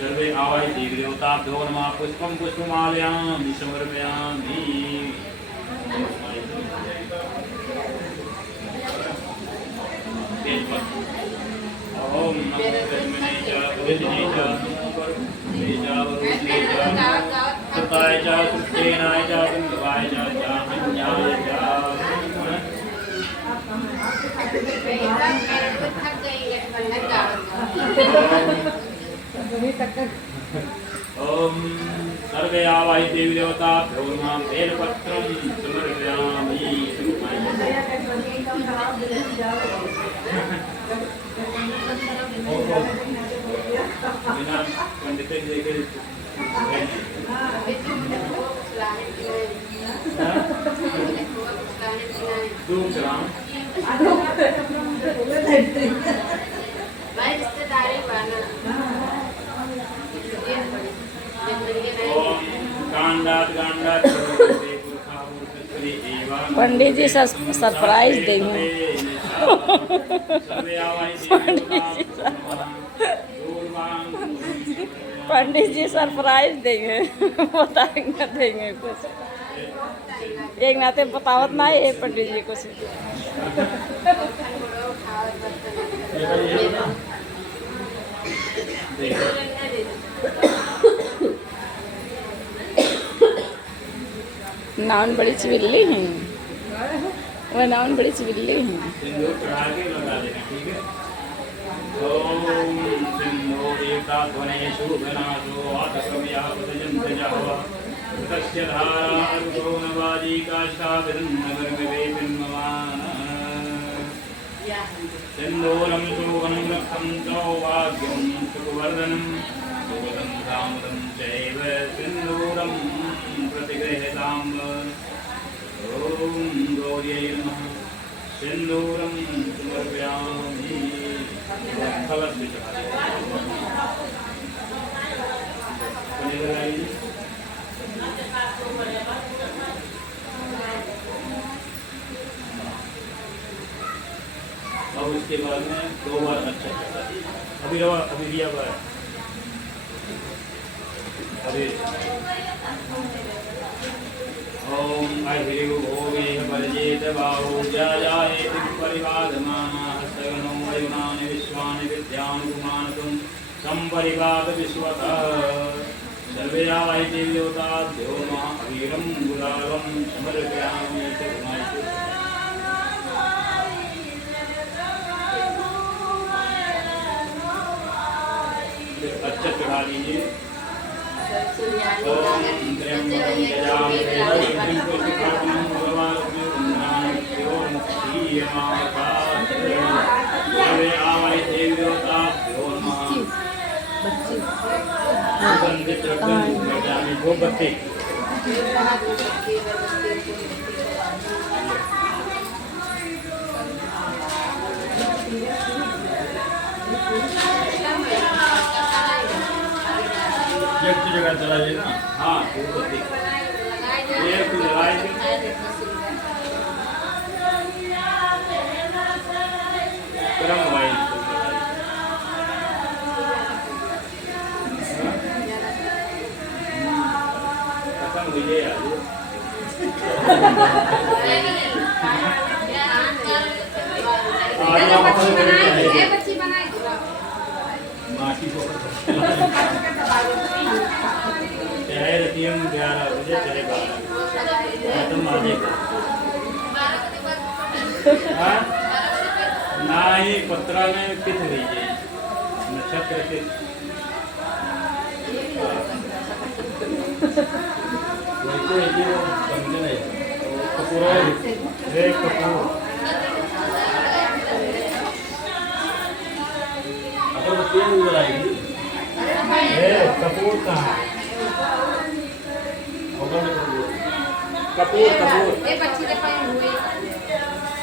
सर्वे आवाय देवदेवताभ्यो नमः पुष्पं पुष्पमाल्यां समर्पयामि। ओम नमो ब्रह्मणे च विष्णुवे च नमो वरुणे च सताय च सुखेनाय च बिंदवाय च अन्याय च। ओम सर्वे आवाहि देवी देवताभ्यो नमः बेलपत्रं समर्पयामि। पंडित पंडित जी सरप्राइज देंगे। पंडित जी सरप्राइज देंगे, बताएंगे देंगे कुछ। एक नाते बतावत ना ये पंडित जी कुछ। नाउन बड़ी चिल्ली है, वो नाउन बड़ी चिल्ली है। सिंदूरं शोभनं रक्तं सौभाग्यं सुखवर्धनं शोभनं दामोदरं चैव सिंदूरं प्रतिगृह्यताम्। ॐ गौर्यै नमः सिंदूरं समर्पयामि। फलस्य च अब उसके बाद में 2 बार अच्छा चलता है। अभी दिया बार अभी ओम अहिरु भोगे परिजेत बाहु जाये परिवादमाना हस्तगनो वयुनानि विश्वानि विद्यानुगुमानतुं संपरिवाद विश्वतः। सर्वे आवाहि देवदेवताभ्यो नमः अवीरं गुलालं समर्पयामि। अच्छा चढ़ा लीजिए। एक जगह जलाइए ना। हाँ एक जलाइए। गरम वायु खत्म हो गया यार। माटी को चाहे रतियम 11 बजे चाहे 12 खत्म आ जाएगा। ना ही पत्रा में कित लीजिए नक्षत्र के वैसे ही वो समझे नहीं कपूर है कपूर अगर वो तेल जलाएगी कपूर कहाँ कपूर कपूर